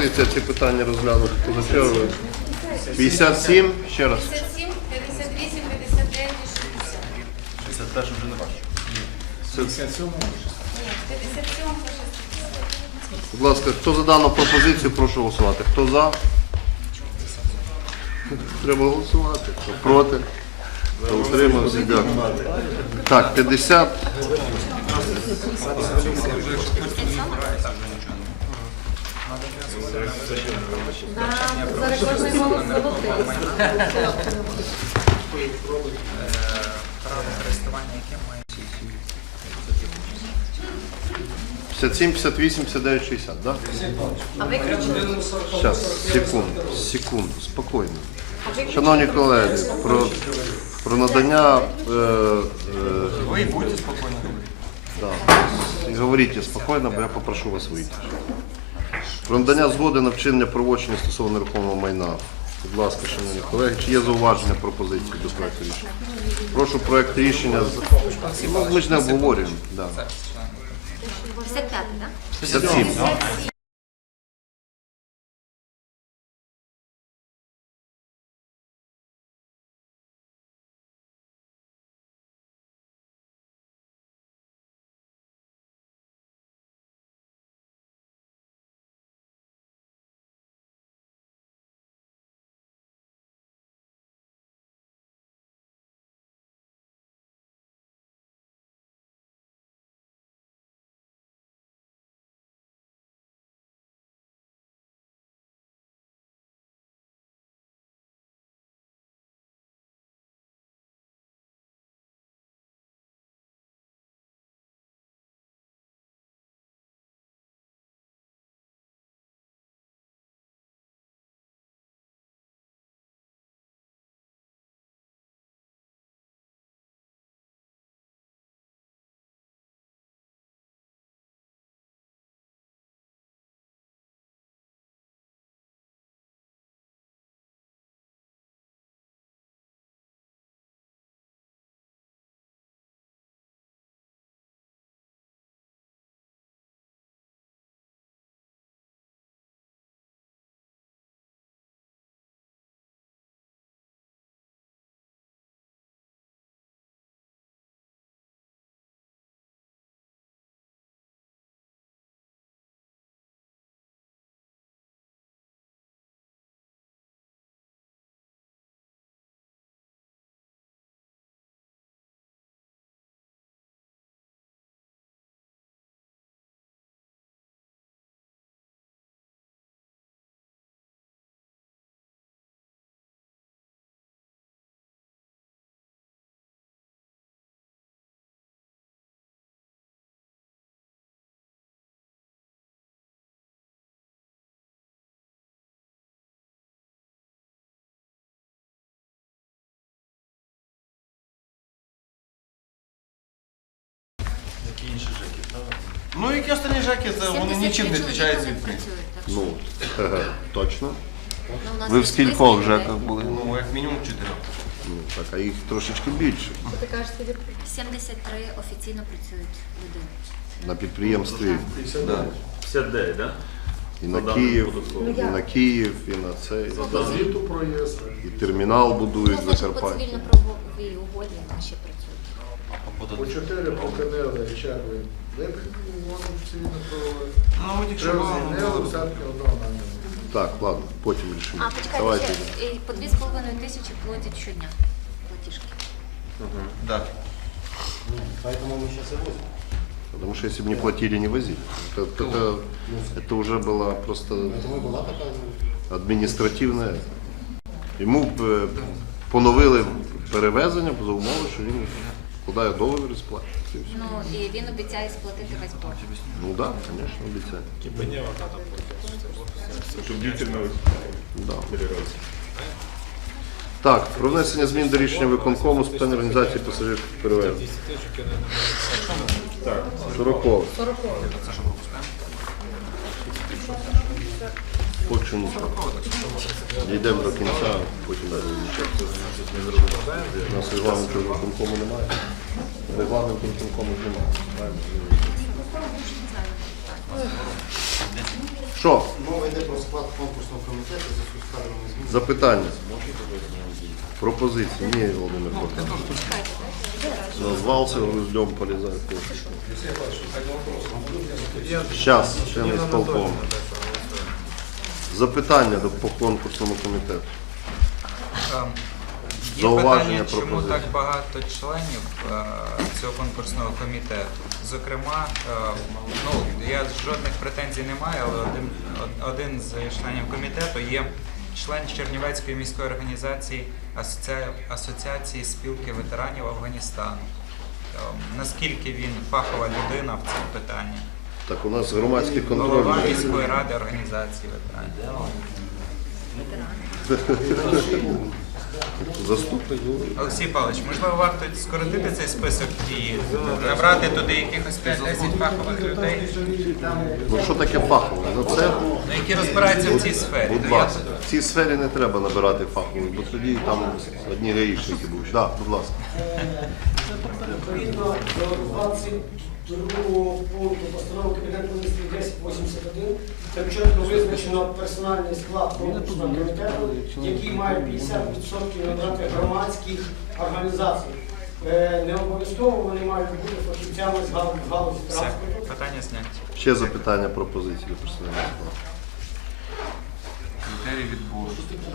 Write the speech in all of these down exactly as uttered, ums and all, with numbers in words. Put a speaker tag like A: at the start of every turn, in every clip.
A: пропозиція ці питання розглянути позачергово. п'ятдесят сім, ще раз.
B: п'ятдесят сім, п'ятдесят вісім, п'ятдесят дев'ять і шістдесят.
C: шістдесят перший вже не ваш.
B: п'ятдесят сім по шістдесят.
A: Будь ласка, хто за дану пропозицію, прошу голосувати. Хто за? Треба голосувати. Хто проти? Хто утримався? Дякую. Так, п'ятдесят.
B: Зараз кожний голос золотий.
A: п'ятдесят сім, п'ятдесят вісім, п'ятдесят дев'ять, шістдесят, так?
B: А виключно?
A: Зараз, секунду, секунду, спокійно. Шановні колеги, про, про надання... Е, е,
C: Ви будете спокійно говорити.
A: да, говорите спокійно, бо я попрошу вас вийти. Про надання згоди на вчинення правочинів стосовно нерухомого майна. Будь ласка, шановні колеги, чи є зауваження пропозиції до проекту рішення? Прошу проект рішення. Ну, ми ж не обговорюємо. Да.
B: п'ятдесят п'ять, так?
A: п'ятдесят сім.
C: Які інші жеки, правда? Ну, які останні жеки, це вони нічим не відрізняються від принципу.
A: Ну, точно. Ви в скількох жеках були?
C: Ну, як мінімум чотири.
A: Ну, так, а їх трошечки більше.
B: Ти кажеш, тобі
D: сімдесят три офіційно працюють люди.
A: На підприємстві. Да.
E: п'ятдесят дев'ять, так?
A: І на Київ, і на Київ, і на цей. І термінал будують в
D: Ну, по
A: Закарпатті.
D: цивільно-правовій угоді наші працюють.
F: По чотири покидали черги. Випадку воно цивільно правове.
C: Ну, от якщо
F: Вже
C: вам
F: звільнили, все-таки одного на ньому.
A: Так, ладно, потім рішимо.
D: А, почекайте,
A: Давайте.
D: ще і по дві з половиною тисячі платять щодня платіжки.
C: Да.
E: Поэтому мы сейчас и возим.
A: Потому что если бы не платили, не возили. Это, это, это уже была просто
E: Поэтому и была такая...
A: адміністративна. Йому б е, поновили перевезення за умови, що він вкладає договір і сплачує. Це все.
D: Ну, і він обіцяє сплатити весь борг.
A: Ну так, да, звісно, обіцяє. Да. Так, про внесення змін до рішення виконкому з питань організації пасажирських перевезень. Так, сорокове. Поки нічого. Дійдемо до кінця, потім далі нічого. У нас регламенту виконкому немає. Регламенту виконкому немає. Що?
E: Мова йде про склад конкурсного комітету за складеними змінами.
A: Запитання? Пропозиції? Ні, Володимир Богданович. Назвався груздем, полізає кошечку. Зараз, члени сполкому. Запитання до- по конкурсному комітету.
G: Ем, Є
A: Зауваження,
G: питання, чому
A: пропозиції.
G: так багато членів е, цього конкурсного комітету. Зокрема, е, ну, я жодних претензій не маю, але один, од- один з членів комітету є член Чернівецької міської організації Асоці- Асоціації спілки ветеранів Афганістану. Е, Наскільки він фахова людина в цьому питанні?
A: Так, у нас громадський контроль.
G: Голова міської ради організації ветеранів.
A: Заступник голови.
G: Олексій Павлович, можливо, варто скоротити цей список і набрати туди якихось п'ять-десять фахових людей,
A: Ну що таке фахове? Ну це,
G: ну, які розбираються в цій сфері.
A: будь
G: То я-
A: ласка, в цій сфері не треба набирати фахових, бо тоді там одні гаїшники будуть. Так, будь ласка.
H: Відповідно до двадцять другого пункту постанови Кабінету міністрів десять вісімдесят один, там чітко визначено персональний склад конкурсного комітету, який має п'ятдесят відсотків надати громадських організацій. Е, Не обов'язково вони мають бути фахівцями з гал- з галузі
G: Все,
H: транспорту.
G: питання зняті.
A: Ще запитання, пропозиції до персонального складу.
C: Критерії відбору.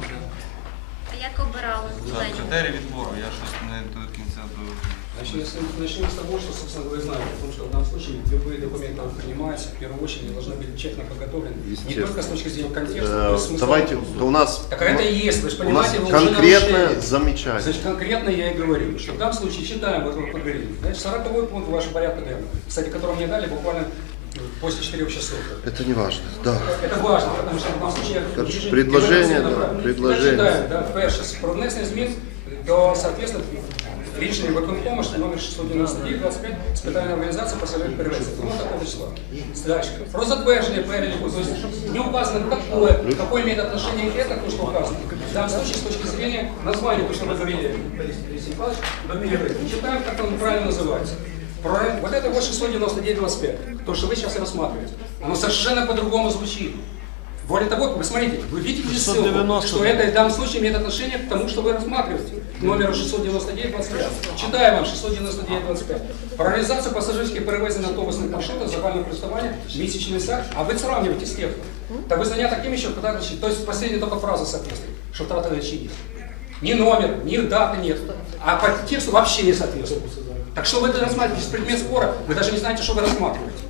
D: А як обирали
C: Так,
D: членів?
C: критерії відбору, я щось не до кінця до...
I: Начнем с, начнем с того, что, собственно, вы знаете, потому что в данном случае любые документы принимаются, в первую очередь должны быть тщательно подготовлены. Не
A: Естественно.
I: только с точки зрения контекста,
A: Э,
I: но и смысла
A: Давайте,
I: вопроса.
A: да у нас,
I: Так это и есть, вы же
A: у нас
I: понимаете, вы уже
A: конкретное
I: нарушили.
A: замечание.
I: Значит, конкретно я и говорю, что в данном случае читаем, вот вы поговорили. Значит, сороковой пункт вашего порядка дня, кстати, который мне дали буквально после четырех часов.
A: Это не важно. Да.
I: Это важно, потому что в данном случае...
A: Хорошо. Предложение, да,
I: Предложение.
A: предложение.
I: Да, перше, про внесення змін до, соответственно, рішення виконкому, що номер шістсот дев'яносто дев'ять двадцять п'ять з питання організації пасажирів перевезень. Ну, такого числа. Дальше. Про затверджение перелику, то есть не указано, какое, какое имеет отношение к этому, то, что указано. В данном случае, с точки зрения названия, то, что вы говорили, Алексей Павлович, до перерыва. Читаем, как он правильно называется. Про, вот это вот шестьсот девяносто девять двадцать пять, то, что вы сейчас и рассматриваете. Оно совершенно по-другому звучит. Более того, вы смотрите, вы видите здесь ссылку, что это в данном случае имеет отношение к тому, что вы рассматриваете. К номеру шестьсот девяносто девять двадцать пять. Читаю вам шестьсот девяносто девять двадцать пять. Про организацию пассажирских перевезень автобусных маршрутов, загального користування, месячный сад. А вы сравниваете с техникой. Так визнання таким еще, куда значит, то есть последняя только фраза соответствует, что трата речи. Ни номер, ни даты нет. А по тексту вообще не соответствует. Так что вы это рассматриваете предмет спора, вы даже не знаете, что вы рассматриваете.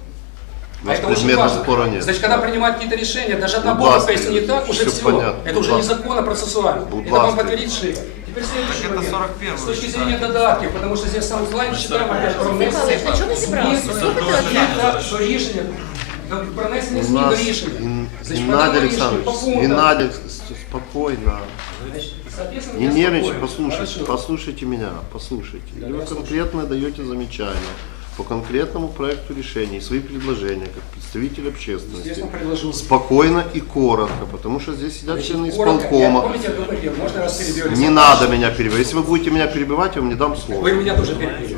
A: У нас
I: это очень
A: предмета
I: важно.
A: спора нет.
I: Значит, когда принимают какие-то решения, даже одна
A: Будь
I: буква,
A: ласка,
I: если не так, уже
A: все
I: все.
A: понятно.
I: Это
A: Будь
I: уже
A: ласка.
I: незаконно процессуально.
A: Будь
I: Это вам
A: ласка.
I: подтвердит Шива. Теперь следующий
C: Так это
I: момент.
C: сорок первый
I: С точки
C: вы
I: зрения
C: читаете.
I: додатки, потому что здесь сам слайд читаем опять про внесення
B: а чого ви зібралися?
I: змін
B: Слухайте одне.
I: до рішення. До Пронесення
A: У
I: змін до
A: нас
I: рішення.
A: Ин-
I: Значит,
A: Геннадий
I: по этому рішенню, по
A: Александрович,
I: пунктам.
A: Геннадий, с- спокойно.
I: Значит, соответственно,
A: Не
I: я
A: нервничайте,
I: спокоен.
A: послушайте,
I: Хорошо.
A: послушайте меня, послушайте.
I: Да,
A: И вы
I: я слушаю.
A: конкретно даете замечания по конкретному проекту решения, и свои предложения, как представитель общественности.
I: Естественно, предложу.
A: Спокойно и коротко, потому что здесь сидят
I: Значит,
A: члены
I: коротко. Я,
A: исполкома.
I: помните, я говорил, можно раз перебил?
A: Не надо меня перебивать. Если вы будете меня перебивать, я вам не дам слово.
I: Вы меня тоже перебили.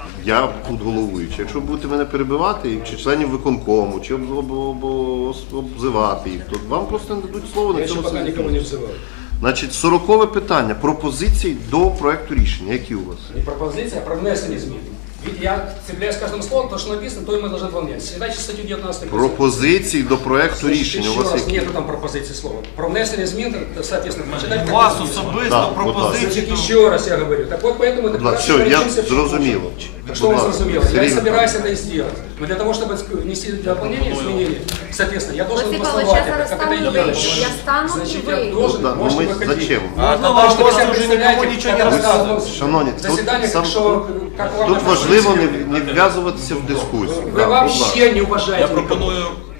A: Я тут головуючий. Якщо ви будете мене перебивати, чи членів виконкому, чи об- об- об- обзивати їх, то вам просто не дадуть слово на
I: Я еще
A: цьому
I: пока никого
A: засіданні.
I: не взывал.
A: Значить, сорокове питання. Пропозиції до проекту рішення. Які у вас?
I: Не пропозиция, а про внесення змін. Ведь я цепляюсь каждым словом, то, что написано, то и мы должны выполнять. Седайте статью девятнадцать.
A: Пропозиції до проекту рішення. У
I: Еще
A: вас
I: раз,
A: які?
I: нету там пропозиции слова. Про внесення змін, то, соответственно, почитайте.
C: У вас
I: как написано.
C: особисто
A: Да, будь ласка.
C: пропозиції.
I: Значит, еще раз я говорю. Так вот, поэтому это
A: ласка, все, я зрозуміло.
I: Что
A: Будь
I: вы
A: ласка,
I: зрозумели? Я
A: Сергій
I: и собираюсь это и сделать. Но для того, чтобы внести дополнение, изменения, соответственно, я должен
B: Олексій Павлович,
I: обосновать
B: я
I: это,
B: зараз
I: как
B: стану
I: это
B: і вийду.
I: делать.
B: Я стану і
I: Значит, я
B: вийду.
I: должен,
A: Да, ну
I: можете
A: ми
I: выходить.
A: зачем?
C: А
I: Потому
C: тогда
I: что
C: у
I: вы
C: вас
I: себя
C: уже
I: представляете,
C: никому ничего
I: как
C: не
I: это сказано.
C: рассказывают.
A: Шановні, тут,
I: Заседание,
A: сам-
I: как что, как у вас
A: тут
I: там
A: важливо не,
I: происходит.
A: не вв'язуватися в дискусію.
I: Вы
A: Да, будь ласка.
I: вообще не уважаете
C: Я
I: никого.
C: пропоную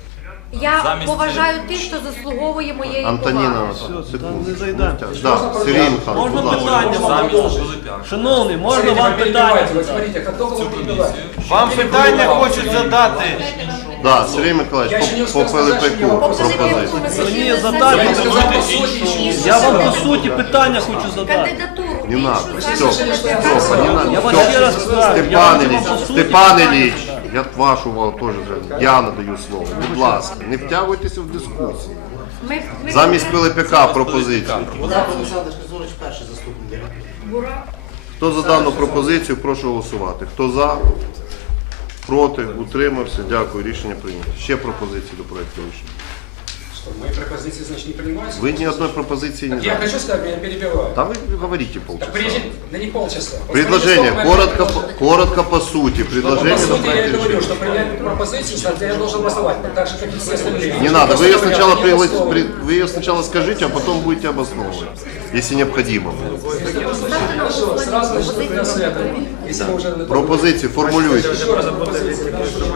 B: Я
C: Замість-
B: поважаю тих, хто заслуговує моєї
A: Антоніна,
B: поваги.
A: секунду.
J: не зайдемо.
A: Да, Сергій Михайлович,
J: Можна
A: будь ласка.
J: питання вам
C: замість
J: продовжити?
C: Пилипяка.
J: Шановний, можна
I: Смотрите,
J: вам
I: вы
J: питання
I: перебиваете, вы
J: задати?
I: смотрите, как только вы перебиваете.
C: Вам питання хочуть задати.
A: Да, Сергій Миколаївич,
I: Я ще не
A: по, по
I: встиг сказати, що я
A: ПЛП
I: вопрос
A: пропозиції.
J: Мені
I: Я
J: задати,
I: не сказал по сути, еще не
J: я вам
I: сказал.
J: по суті питання хочу задати.
B: Кандидатуру
A: Не
B: іншу
A: надо.
B: зараз
A: Все,
B: не
A: все,
B: розглядати.
A: не надо.
J: Я вам
A: Все.
J: ще раз скажу, я
A: Степан
J: хочу
A: Ілліч,
J: вам по суті
A: Степан
J: питання
A: Ілліч,
J: задати.
A: Я вашу увагу теж вже. Я надаю слово. Будь ласка, не втягуйтеся в дискусію.
B: Ми, ми
A: Замість Пилипяка пропозицію.
E: Була Олександр Шказорич, перший заступник директора.
B: Бура.
A: Хто за дану пропозицію, прошу голосувати. Хто за, проти, утримався. Дякую, рішення прийнято. Ще пропозиції до проекту рішення.
I: Что, мои пропозиции, значит, не принимаются?
A: Ви ні одної пропозиції не
I: Так я
A: дали.
I: хочу сказать, меня перебивают.
A: Та ви говорите
I: Так
A: полчаса.
I: прежде, да не полчаса. Вот
A: Предложение,
I: смотрите,
A: коротко,
I: сколько
A: по-
I: моих
A: коротко по сути.
I: предложений. Ну,
A: Предложение
I: по
A: на
I: сути, я
A: проект
I: и говорю,
A: решения.
I: что принять пропозицию, соответственно, я должен голосовать, так же, как и все остальные.
A: Не надо, вы ее
I: Просто
A: сначала,
I: говорят,
A: пригла-
I: не голосовали.
A: при- вы ее сначала скажите, а потом будете обосновывать, если необходимо.
I: Хорошо, сразу начну с этого. Если мы уже на том-
A: Пропозиции формулируйте.
I: Еще раз пропозиции.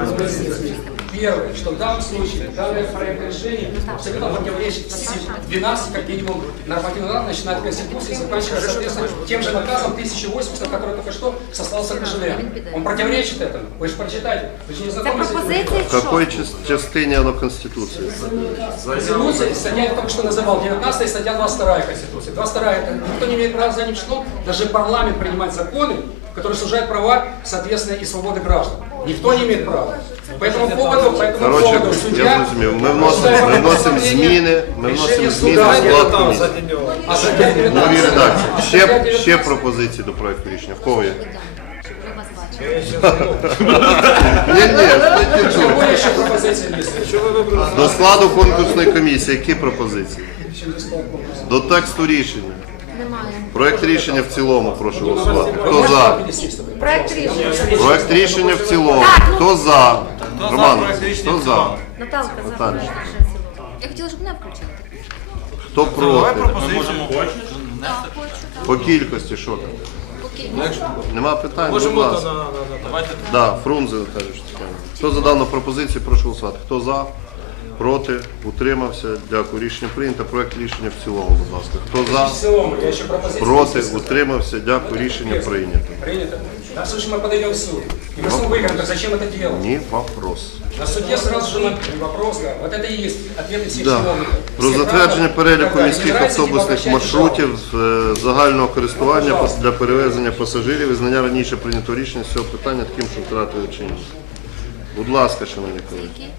I: Первое, что в данном случае данный проект решения абсолютно противоречит двенадцати, как минимум, нормативных актов, начиная от Конституции, заканчивая, соответственно, тем же наказом тысяча восемьдесят, который только что сослался Кожевен. Он противоречит этому. Вы же прочитайте. Вы же не
B: Це
I: знакомы с этим.
B: пропозиція
A: В
B: чи
A: какой
B: що?
A: част- частине оно Конституции?
I: Конституция, статья, я только что называл, девятнадцатая статья двадцать вторая Конституции. двадцать вторая, это никто не имеет права задним числом, даже парламент принимать законы, которые сужают права, соответственно, и свободы граждан. Никто не имеет права. По этому поводу, по этому
A: Короче,
I: поводу судья...
A: я зрозумів. Ми вносимо, ми вносимо зміни, ми вносимо зміни в склад комісії.
I: А стаття
A: Нові
I: дев'ятнадцять.
A: редакції.
I: А
A: Ще,
I: стаття
A: ще
I: дев'ятнадцять.
A: пропозиції до проекту рішення. В кого є?
D: Ви вас бачите.
A: Ні, ні,
I: Тем более еще пропозиция есть.
A: до складу конкурсної комісії. Які пропозиції? До тексту рішення.
B: Немає.
A: Проект рішення в цілому, прошу голосувати. Хто за?
B: Проект рішення.
A: Проект рішення в цілому. Хто за? Роман, хто за?
B: Наталка, за
A: Наталя.
B: проект рішення.
D: Я хотіла, щоб мене включили.
A: Хто проти?
D: Так, хочу.
A: По кількості що там?
D: Окей.
A: Нема питань, будь ласка. Да, Фрунзе Наталія Штефанівна. Хто за дану пропозицію, прошу голосувати. Хто за? Проти? Утримався? Дякую. Рішення прийнято. Проект рішення в цілому, будь ласка. Хто за?
I: В целом, я еще пропозиция.
A: Проти? Утримався? Дякую. Рішення прийнято.
I: Принято. В таком случае мы подойдем в суд. И мы с ним выиграем. Так зачем это делать?
A: Ні, вопрос.
I: На суде сразу же на вопрос, да. Вот это и есть ответы всех
A: Да.
I: чиновников.
A: Про
I: Всех
A: затвердження
I: граждан.
A: переліку
I: Так,
A: міських
I: не нравится, типа,
A: автобусних
I: обращайтесь,
A: маршрутів е, загального користування
I: Пожалуйста.
A: для перевезення пасажирів, визнання раніше прийнятого рішення з цього питання таким, що втратили чинність. Будь ласка, шановні колеги.
D: Які?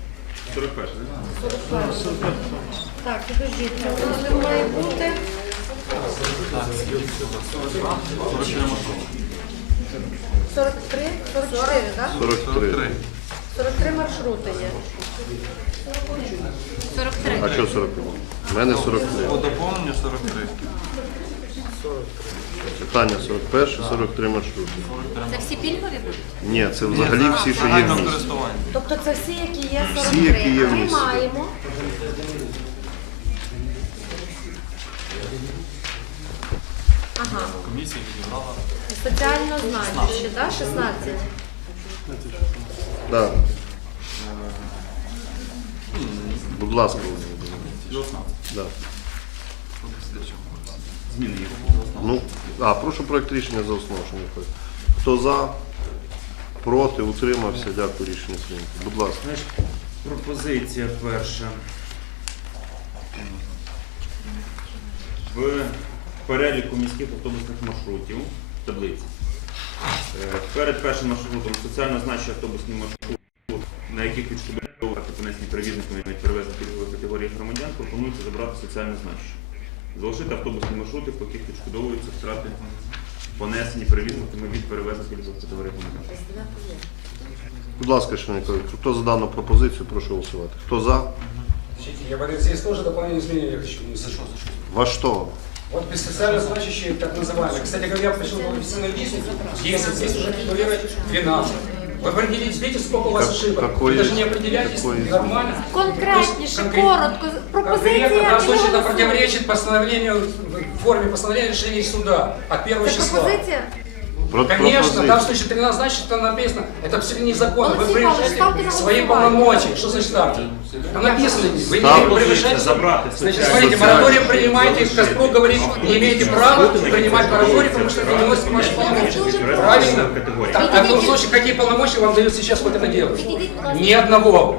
B: Так, підождіть, це у нас не має бути. сорок три, сорок чотири, так?
A: сорок три.
B: сорок три маршрути є.
D: сорок три.
A: А що сорок три? У мене сорок три.
C: По доповненню сорок три.
A: Питання сорок перше, сорок три маршрути.
D: Це всі пільгові будуть?
A: Ні, це взагалі всі, що є в
C: Загального
A: місті.
C: користування.
B: Тобто це всі, які є сорок
A: Всі,
B: три.
A: які є в
B: Ми
A: місті.
B: маємо. Ага.
C: Комісія відібрала.
B: Соціально значущі, так? шістнадцять.
A: Да. Будь ласка. Да.
C: Зміни їх.
A: Ну, а, прошу проект рішення за основу, що не виходить. Хто за? Проти? Утримався? Дякую, рішення прийнято. Будь ласка.
J: Значить, пропозиція перша. В переліку міських автобусних маршрутів в таблиці. Е, Перед першим маршрутом соціально значущі автобусні маршрути, на яких відшкодовувати понесені перевізниками від перевезення пільгової категорії громадян, пропонується забрати соціально значущі. Залишити автобусні маршрути, по яких відшкодовуються втрати, понесені перевізниками від перевезення пільгової категорії громадян.
A: Будь ласка, шановні колеги, хто за дану пропозицію, прошу голосувати. Хто за?
I: Смотрите, я говорю, здесь тоже дополнительные изменения хочу внести.
A: Во що?
I: Вот без специально значащие, так называемые. Кстати говоря, я почему написано десять, десять, здесь уже фигурирует двенадцать. Вы определите, видите, сколько у вас
A: Как-
I: ошибок.
A: какой-
I: Вы даже не определяетесь
A: какой-
I: нормально.
B: Конкретніше,
I: То есть конкрет-
B: коротко. Пропозиція.
I: Конкретно, в данном
B: і
I: случае это
B: голосуємо.
I: противоречит постановлению, в форме постановления решения суда от первого
B: Це
I: числа.
B: пропозиція?
A: Про
I: Конечно, в
A: пропозицію.
I: данном случае тринадцать значит, что написано, это абсолютно незаконно. Вы
B: Алексей Павлович, ставьте
I: превышаете
B: на
I: свои
B: голосование.
I: полномочия. Что значит ставьте? Там написано, вы
A: Ставлю.
I: не превышаете.
J: Забрати
I: Значит,
J: соціальні.
I: смотрите, мораторий принимаете, Каспрук говорит, не имеете права принимать мораторий, потому что это не носит ваши полномочия. Правильно? Так, а в том случае, какие полномочия вам дают сейчас вот это делать? Ни одного.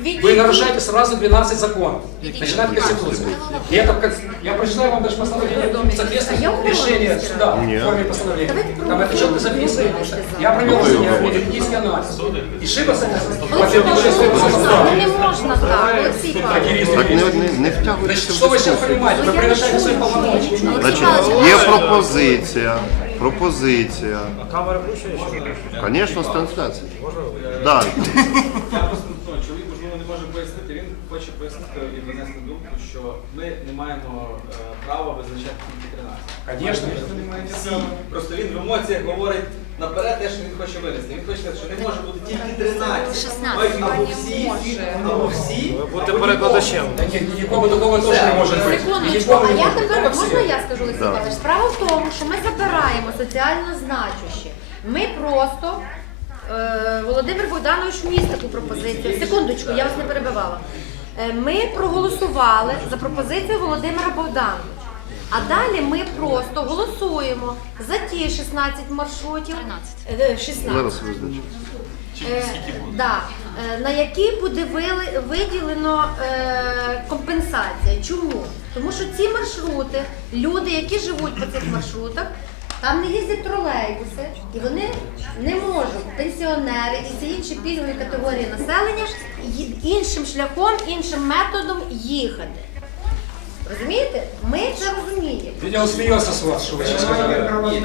I: Вы нарушаете сразу двенадцать законов, начиная от Конституции. И это, в Конс- я прочитаю вам даже постановление, соответственно, решение суда в форме постановления. Там это четко записано. Я провел юридический анализ. И Шиба, соответственно, подтвердил, что это
B: Ну
I: законодательство.
B: не можна так, Олексій Павлович.
A: Так не, не, не втягуйтеся
I: Значит,
A: в
I: что вы сейчас
A: дискусію.
I: понимаете? Вы превышаете свои полномочия.
A: Значить, є пропозиція. Пропозиція. Звісно, з трансляції. Да.
K: Я просто ну, чоловік, можливо, не може пояснити. Він хоче пояснити і донести думку, що ми не маємо е, права визначати тільки тринадцять.
I: Конечно.
K: Ми маємо всі. Просто він в емоціях говорить наперед те, що він хоче винести. Він хоче сказати, що не може бути тільки тринадцять.
D: шістнадцять.
K: Або всі, або всі,
C: Бути
K: або
C: перекладачем.
I: Да нет, нікого такого тоже не может быть.
B: Секундочку, а я тепер, можна я скажу, Олексій
A: Да.
B: Павлович? Справа в тому, що ми забираємо соціально значущі. Ми просто, е, Володимир Богданович вніс таку пропозицію. Секундочку, я вас не перебивала. Е, Ми проголосували за пропозицію Володимира Богдановича. А далі ми просто голосуємо за ті шістнадцять маршрутів. Е, шістнадцять.
A: Зараз визначимо.
B: Е, да, е, на які буде вили- виділено е, компенсація. Чому? Тому що ці маршрути, люди, які живуть по цих маршрутах, там не їздять тролейбуси, і вони не можуть, пенсіонери і всі інші пільгові категорії населення, ї- іншим шляхом, іншим методом їхати. Розумієте? Ми це розуміємо.
I: Видимо, он смеется с вас, что вы сейчас сказали.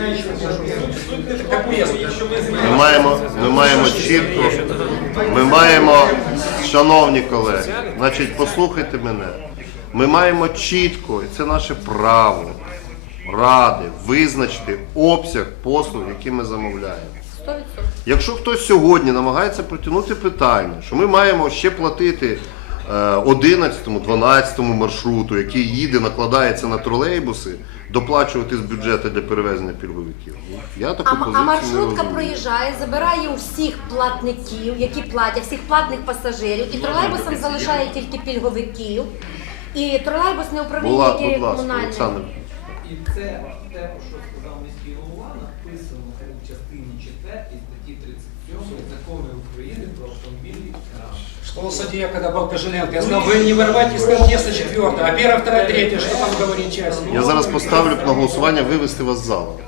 I: Как место.
A: Ми маємо, ми маємо чітко, ми маємо, шановні колеги, значить, послухайте мене, ми маємо чітко, і це наше право, ради, визначити обсяг послуг, які ми замовляємо.
B: сто відсотків.
A: Якщо хтось сьогодні намагається протягнути питання, що ми маємо ще платити одинадцятому, дванадцятому маршруту, який їде, накладається на тролейбуси, доплачувати з бюджету для перевезення пільговиків. Я таку
B: А, м-
A: позицію
B: а
A: не
B: маршрутка
A: розумію.
B: проїжджає, забирає у всіх платників, які платять, всіх платних пасажирів, і тролейбусом залишає тільки пільговиків. І тролейбусне управління,
A: Була,
B: яке
A: будь ласка,
B: комунальне.
A: Олександр.
K: І це те, про що сказав міський голова, написано у частині четвертій статті тридцять сьомої закону України про автомобільний транспорт.
I: Что судья, когда был Кожеленко, я сказал, вы не вырывайте из контекста четвертое, а первое, второе, третье, что там говорит часть.
A: Я зараз поставлю на голосування вивести вас з залу.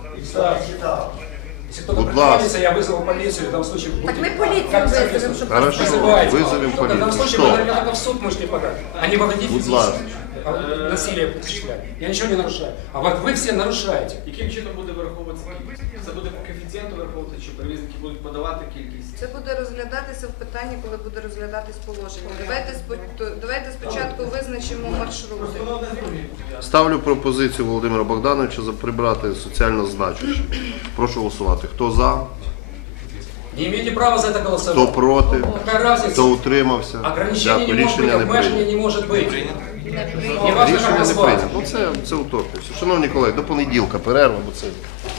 I: Если кто-то
A: Будь ласка.
I: приколится, я вызову полицию, в данном случае...
B: Так
I: будет-
B: мы полицию
I: как
B: вызовем,
I: соответственно,
B: чтобы-
A: Хорошо,
I: вызывайте.
A: вызовем
I: Только В данном
A: полицию.
I: случае
A: Что?
I: вы, наверное, только в суд можете подать, а не выводить
A: Будь
I: физически.
A: ласка.
I: А вы насилие осуществлять. Я ничего не нарушаю. А вот вы все нарушаете.
K: Яким чином буде враховуватися кількість? Це буде по коефіцієнту враховувати, чи перевізники будуть подавати кількість?
L: Це буде розглядатися в питанні, коли буде розглядатись положення. Давайте спо- давайте спочатку визначимо маршрути.
A: Ставлю пропозицію Володимира Богдановича за прибрати соціально значущі. Прошу голосувати. Хто за,
I: Не имеете права за это
A: хто
I: голосовать.
A: проти,
I: Какая разница?
A: хто утримався.
I: Ограничений
A: Дякую,
I: не может быть,
A: рішення не
I: обмеження
A: прийнято.
I: не может быть. Не важно,
A: Рішення
I: как
A: не
I: назвать.
A: прийнято. Ну це, це утопія. Шановні колеги, до понеділка перерва, бо це.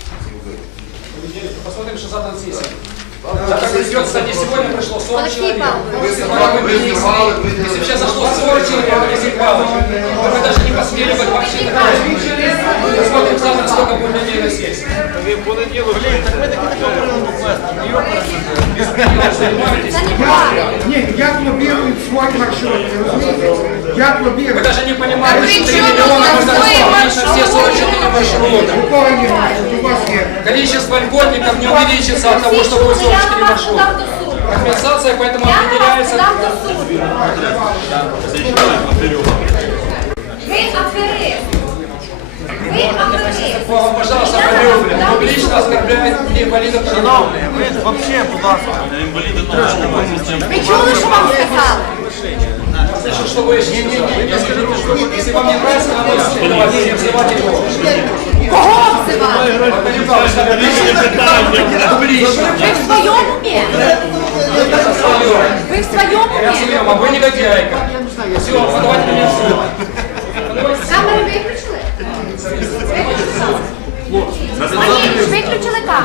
I: Посмотрим, что завтра на сессии. Так как идет, кстати, сегодня пришло сорок
B: Алексей
I: человек.
B: Павлович.
I: Если бы сейчас зашло сорок человек, Алексей Павлович, то мы даже не посмели бы вообще так. Посмотрим завтра, сколько будет людей на сессии.
B: Це неправильно.
H: Ні, як лобірують свої маршрути, розумієте? Як
I: Вы
H: лобірують?
I: даже не понимаете, что три миллиона можно расплатить на все сорок четыре маршрута.
H: У кого є маршрут? У вас є.
I: Количество льготников не увеличится от того, что будет сорок
B: Я
I: четыре
B: на вас
I: маршрута.
B: подам до суду.
I: Компенсация поэтому
B: Я на вас
I: определяется...
B: подам до суду. Ви аферист. Ви аферист.
I: Пожалуйста,
B: Я на вас
I: Павел,
B: подам до
I: публично
B: суду.
I: оскорбляет инвалидов.
C: Шановний, ви взагалі, будь ласка, інваліди
B: Ви чули, що вам сказали?
I: Слышу, что вы еще сказали. Я скажу, что если вам не нравится, надо давайте всем взывать его.
B: Кого обзивати?
I: Владимир Павлович, публично.
B: Ви в своєму умі? Ви в своєму
I: Я
B: умі?
I: своем, а вы негодяйка. Все, подавайте меня в суд.
B: Камери виключили? Виключили? Виключили камеру?